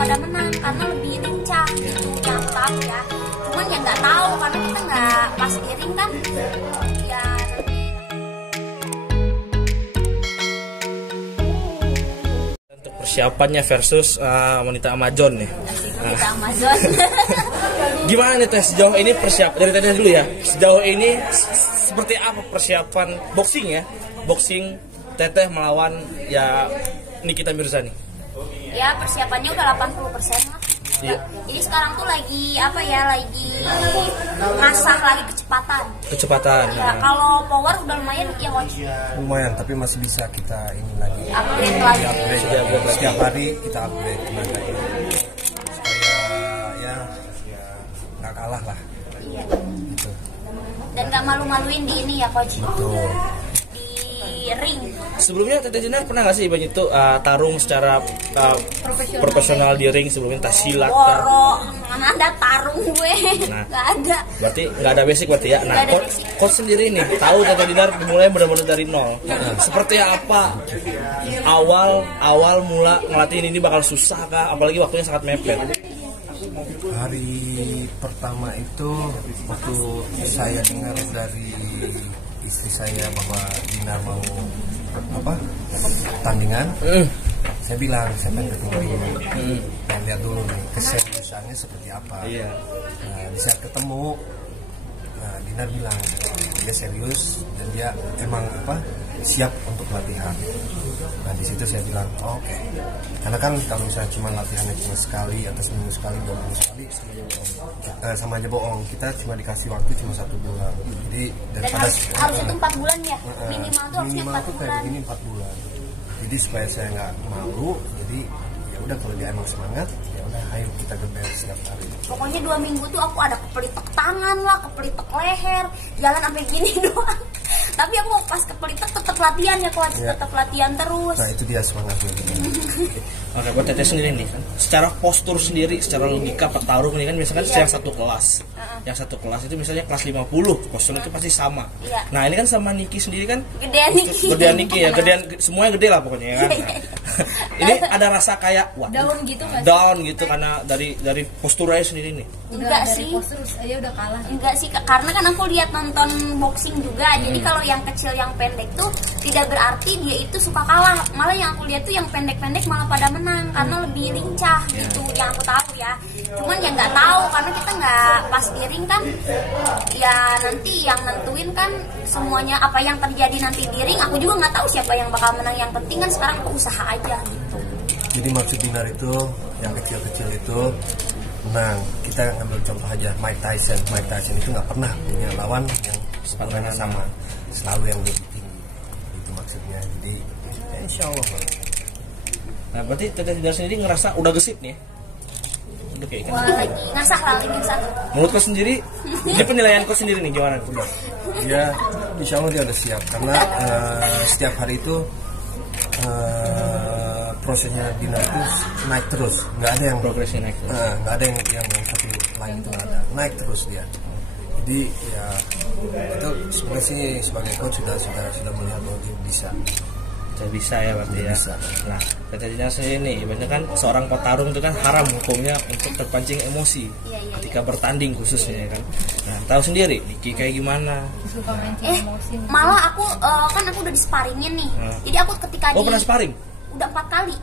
pada menang karena lebih lincah gitu yang aku tahu ya. Cuman ya nggak tahu karena kita nggak pas di ring kan ya. Untuk persiapannya versus wanita Amazon nih. Wanita Amazon. Gimana nih Teh sejauh ini persiapan dari Teteh dulu ya? Sejauh ini seperti apa persiapan boxing ya? Boxing Teteh melawan ya Nikita Mirzani. Ya persiapannya udah 80% lah. Iya. Jadi sekarang tuh lagi apa ya, lagi ngasah lagi kecepatan. Ya, kalau power udah lumayan ya coach. Lumayan, tapi masih bisa kita ini lagi. Upgrade lagi. Setiap hari kita upgrade lagi. Supaya ya nggak kalah lah. Iya. Gitu. Dan nggak malu-maluin di ini ya coach. Betul. Di ring. Sebelumnya Teteh Jenar pernah nggak sih Bang itu tarung secara profesional di ring sebelumnya entah silat kan? Mana ada tarung gue. Nah. Nggak ada. Berarti nggak ada basic berarti ya. Nah, Nggak ada basic. coach sendiri nih tahu Teteh Jenar dimulai benar-benar dari nol. Seperti apa awal mula ngelatih ini bakal susah kah? Apalagi waktunya sangat mepet. Hari pertama itu waktu saya dengar dari istri saya bahwa Dinar mau tandingan, saya bilang saya pengen ketemu dulu, pengen lihat dulu nih keseriusannya seperti apa. Iya. Nah, di saat ketemu, Dinar bilang dia serius dan dia emang siap untuk latihan. Nah di situ saya bilang oke. Karena kan kalau misalnya cuma latihannya cuma sekali atau seminggu sekali, 2 minggu sekali, sama aja bohong. Kita cuma dikasih waktu cuma 1 bulan. Jadi Dan daripada harus itu 4 bulan ya. Minimal tuh harusnya 4 tuh bulan. kayak begini 4 bulan. Jadi supaya saya nggak malu, jadi ya udah kalau dia emang semangat, ya udah ayo kita geber setiap hari. Pokoknya 2 minggu tuh aku ada kepelitek tangan lah, kepelitek leher, jalan sampai gini doang. Tapi aku pas kepelitek tetap latihan ya coach, tetap latihan terus. Nah itu dia semangatnya. Oke, buat Teteh sendiri nih kan, secara postur sendiri, secara logika petarung ini kan misalkan yang satu kelas, yang satu kelas itu misalnya kelas 50, postur itu pasti sama. Iya. Nah ini kan sama Niki sendiri kan, Gedean Niki ya, semuanya gede lah pokoknya ya kan. Ini ada rasa kayak wah, down gitu nggak sih? down gitu karena dari posturnya sendiri nih. Enggak Dari sih. postur aja udah kalah. Enggak sih, karena kan aku lihat nonton boxing juga. Jadi kalau yang kecil yang pendek tuh tidak berarti dia itu suka kalah. Malah yang aku lihat tuh yang pendek-pendek malah pada menang karena lebih lincah gitu yang aku tahu ya. Cuman ya nggak tahu karena kita nggak pas di ring kan. Ya nanti yang nentuin kan semuanya apa yang terjadi nanti di ring. Aku juga nggak tahu siapa yang bakal menang. Yang penting kan sekarang aku usaha aja gitu. Jadi maksud Dinar itu yang kecil-kecil itu menang. Kita ngambil contoh aja Mike Tyson. Mike Tyson itu nggak pernah punya lawan yang sebenarnya sama, selalu yang lebih tinggi. Itu maksudnya. Jadi ya insya Allah. Nah berarti Teteh Jenar sendiri ngerasa udah gesit nih. Udah kayak Wah, lagi ngasah lah, lagi ngasah. menurut kau sendiri, ini penilaian kau sendiri nih gimana? Ya insya Allah dia udah siap karena setiap hari itu prosesnya Dinar itu naik terus, nggak ada yang Progresnya naik terus. nggak ada yang satu lain itu nggak ada, naik terus dia. Jadi ya itu sebenarnya sih sebagai coach sudah melihat bahwa dia Bisa ya berarti ya. Bisa. Nah, Teteh Jenar sendiri nih, ibaratnya kan seorang petarung itu kan haram hukumnya untuk terpancing emosi ketika bertanding khususnya ya kan. Nah, tahu sendiri Niki kayak gimana? Suka mancing emosi. Malah aku kan aku udah disparingin nih. Jadi aku ketika Pernah sparring? udah 4 kali.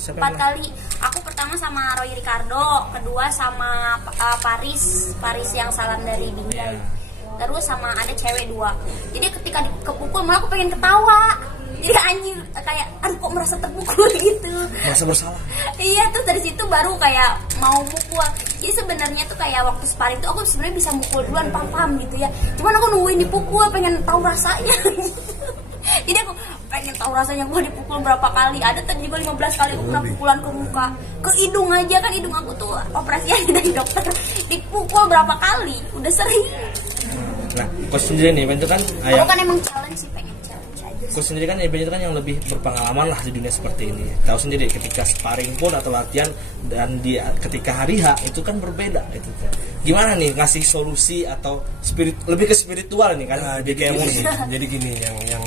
Siapa 4 yang kali. Aku pertama sama Roy Ricardo, kedua sama Paris yang salam dari Binjai. Terus sama ada cewek 2. Jadi ketika kepukul malah aku pengen ketawa. Jadi anjir kayak aduh kok merasa terpukul gitu. merasa bersalah? Iya tuh dari situ baru kayak mau mukul. Jadi sebenarnya tuh kayak waktu sparring tuh aku sebenarnya bisa mukul duluan paham gitu ya. Cuman aku nungguin dipukul pengen tahu rasanya. Jadi aku pengen tahu rasanya gue dipukul berapa kali. Ada tadi juga 15 kali aku kena pukulan ke muka. Ke hidung aja kan hidung aku tuh operasinya dari dokter. Dipukul berapa kali. Udah sering. Nah, coach sendiri nih, itu kan Aku kan emang challenge sih, pengen challenge aja. coach sendiri kan itu kan yang lebih berpengalaman lah di dunia seperti ini. Tahu sendiri ketika sparring pun atau latihan dan ketika hari H itu kan berbeda itu. Gimana nih ngasih solusi atau lebih ke spiritual nih kan? Jadi gini yang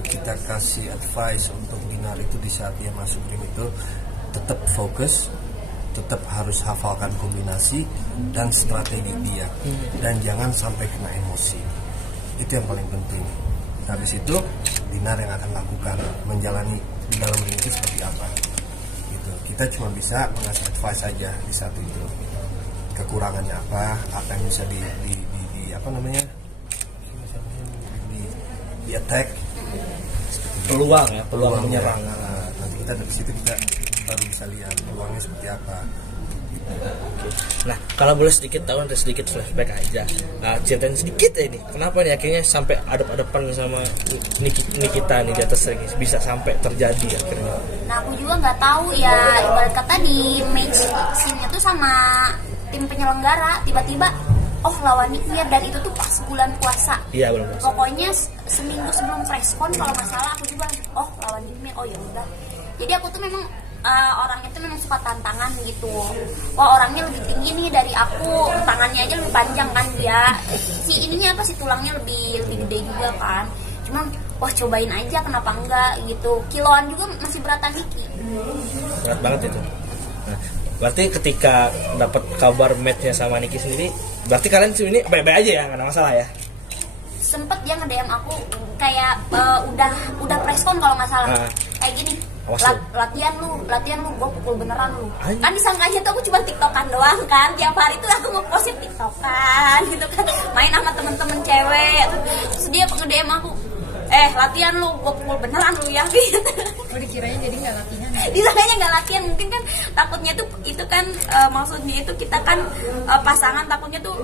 kita kasih advice untuk Dinar itu di saat dia masuk ring itu tetap fokus, tetap harus hafalkan kombinasi dan strategi dia, dan jangan sampai kena emosi. Itu yang paling penting. Habis itu Dinar yang akan lakukan menjalani di dalam ring itu seperti apa. Gitu. Kita cuma bisa mengasih advice saja di saat itu. Kekurangannya apa yang bisa di apa namanya? Di attack. Peluang ya, peluang menyerang. Nah, nanti kita dari situ kita baru bisa lihat peluangnya seperti apa. Nah, kalau boleh sedikit tahu, nanti sedikit flashback aja. Ceritain sedikit ya ini. Kenapa nih akhirnya sampai adep-adepan sama Nikita nih di atas ring, bisa sampai terjadi akhirnya? Nah, aku juga nggak tahu ya, ibarat kata di match scene-nya tuh sama tim penyelenggara tiba-tiba lawan Nikmir, dan itu tuh pas bulan puasa. Iya, bulan puasa. Pokoknya seminggu sebelum preskon kalau nggak salah aku juga lawan Nikmir. Ya udah. Jadi aku tuh memang orangnya tuh memang suka tantangan gitu. Wah, orangnya lebih tinggi nih dari aku, tangannya aja lebih panjang kan dia. Si ininya apa sih, tulangnya lebih gede juga kan. Cuman cobain aja, kenapa enggak gitu. Kiloan juga masih beratan Niki. Berat banget itu. Nah, berarti ketika dapat kabar matchnya sama Niki sendiri, berarti kalian ini baik-baik aja ya, nggak ada masalah ya? Sempet dia nge-DM aku kayak udah preskon kalau nggak salah. Kayak gini, latihan lu, gue pukul beneran lu. Kan disangkanya tuh aku cuma tiktokan doang kan, tiap hari tuh aku ngepostin tiktokan gitu kan, main sama temen-temen cewek. Terus dia nge-DM aku, latihan lu, gue pukul beneran lu ya gitu. Dikiranya jadi nggak latihan. Disangkanya nggak latihan, mungkin kan takutnya tuh itu kan maksudnya itu kita kan pasangan, takutnya tuh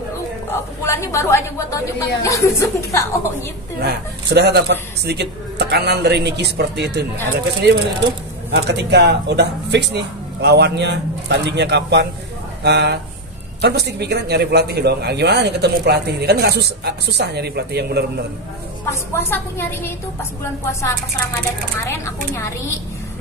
pukulannya baru aja buat tonjok, takutnya langsung KO gitu. Nah, sudah dapat sedikit tekanan dari Niki seperti itu. Ada sendiri waktu itu ketika udah fix nih lawannya, tandingnya kapan, kan pasti kepikiran nyari pelatih dong. Gimana nih ketemu pelatih ini? Kan nggak susah nyari pelatih yang benar-benar. Pas puasa aku nyarinya itu, pas bulan puasa, pas Ramadan kemarin aku nyari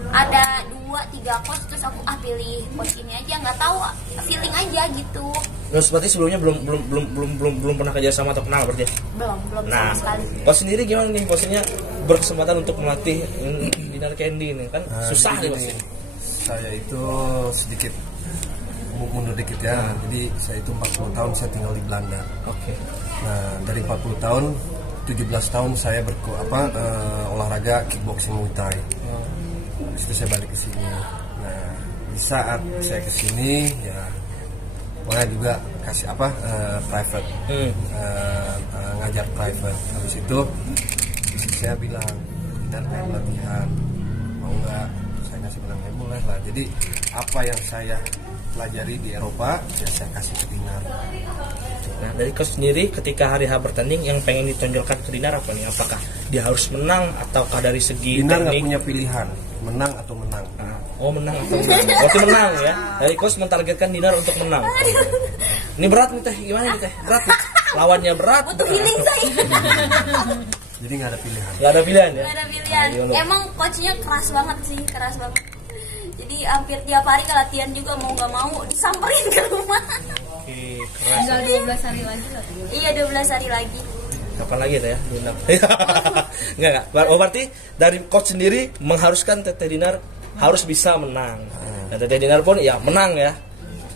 ada 2-3 coach, terus aku pilih coach ini aja, nggak tahu, feeling aja gitu. Terus berarti sebelumnya belum pernah kerja sama atau kenal berarti? Belum Nah, sama sekali. coach sendiri gimana nih? Coachnya berkesempatan untuk melatih Dinar Candy nih kan susah nih Jadi, saya itu sedikit mundur dikit ya. Jadi saya itu 40 tahun saya tinggal di Belanda. Oke. Nah, dari 40 tahun 17 tahun saya olahraga kickboxing Muay Thai. Habis itu saya balik ke sini. Nah, di saat saya ke sini ya pokoknya juga kasih private, ngajar private. Habis itu istri saya bilang, "Dan pengen latihan, mau nggak?" Saya kasih bilang, "Ya boleh lah." Jadi apa yang saya pelajari di Eropa ya saya kasih ke Dinar. Nah, dari coach sendiri ketika hari H bertanding yang pengen ditonjolkan ke Dinar apa nih? Apakah dia harus menang ataukah dari segi Dinar nggak teknik? punya pilihan, menang atau menang. Menang atau menang. Waktu menang ya. Dari coach mentargetkan Dinar untuk menang. Ini berat nih teh, gimana nih teh? Berat nih. Lawannya berat. Butuh healing saya. Jadi nggak ada pilihan. Nggak ada pilihan ya? Nggak ada pilihan. Emang coachnya keras banget sih, keras banget. Jadi hampir tiap hari ke latihan juga mau nggak mau disamperin ke rumah. Oke, keras. Tinggal 12 hari lagi lah. Iya, 12 hari lagi. Kapan lagi teh ya? Enggak. Berarti dari coach sendiri mengharuskan Teteh Dinar harus bisa menang. Dan Teteh Dinar pun ya menang ya.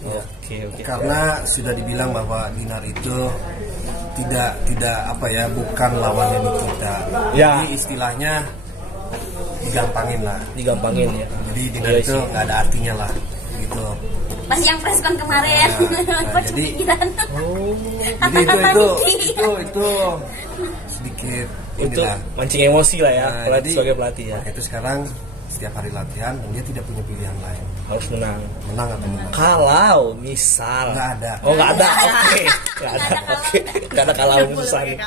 Oke. Karena sudah dibilang bahwa Dinar itu tidak bukan lawannya Nikita. Ya. Jadi istilahnya digampangin ya. Jadi Dinar itu nggak ada artinya lah gitu. Pas yang preskon kemarin, coach jadi itu sedikit itu mancing emosi lah ya, pelatih sebagai pelatih ya. Itu sekarang setiap hari latihan dan dia tidak punya pilihan lain, harus menang atau menang. Kalau misal nggak ada, oke, nggak ada kalau susah nih.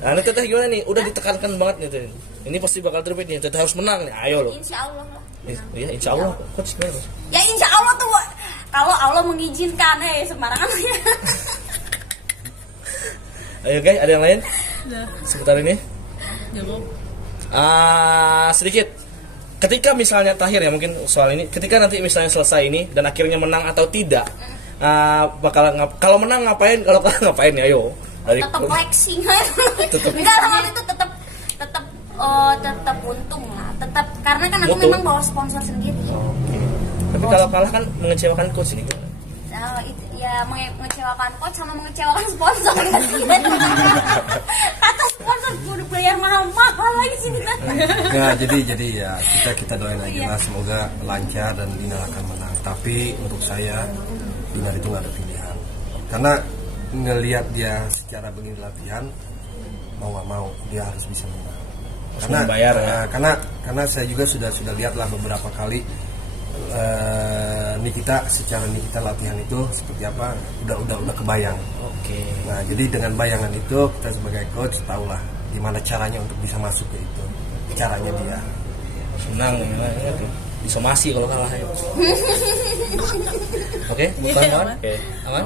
Nah, ini Teteh gimana nih? Udah ditekankan banget nih Teteh. Ini pasti bakal terbit nih. Teteh harus menang nih. Ayo loh. Insya Allah lah. Ya insya Allah. Coach gimana? Ya insya Allah tuh, kalau Allah mengizinkan, sembarangan ya. Ayo guys, ada yang lain? Seputar ini? Jawab. Sedikit. Ketika misalnya terakhir ya mungkin soal ini. Ketika nanti misalnya selesai ini dan akhirnya menang atau tidak, kalau menang ngapain? Kalau kalah ngapain ya? Ayo. Tetap flexing. Enggak, lawan itu tetap untung lah. Tetap karena kan aku memang bawa sponsor sendiri. Tapi kalau kalah kan mengecewakan coach ini. Ya mengecewakan coach sama mengecewakan sponsor kan sih. Kata sponsor udah bayar mahal-mahal lagi sih kita. Ya, jadi ya kita doain aja lah, semoga lancar dan Dinar akan menang. Tapi untuk saya Dinar itu nggak ada pilihan. Karena ngelihat dia secara begini latihan, mau nggak mau dia harus bisa menang. Karena membayar, ya? Karena saya juga sudah lihat lah beberapa kali Nikita latihan itu seperti apa udah kebayang. Oke. Nah, jadi dengan bayangan itu kita sebagai coach tahulah gimana caranya untuk bisa masuk ke itu. Caranya dia. Senang ya, disomasi kalau kalah ya. Oke, bukan kawan? Oke, aman?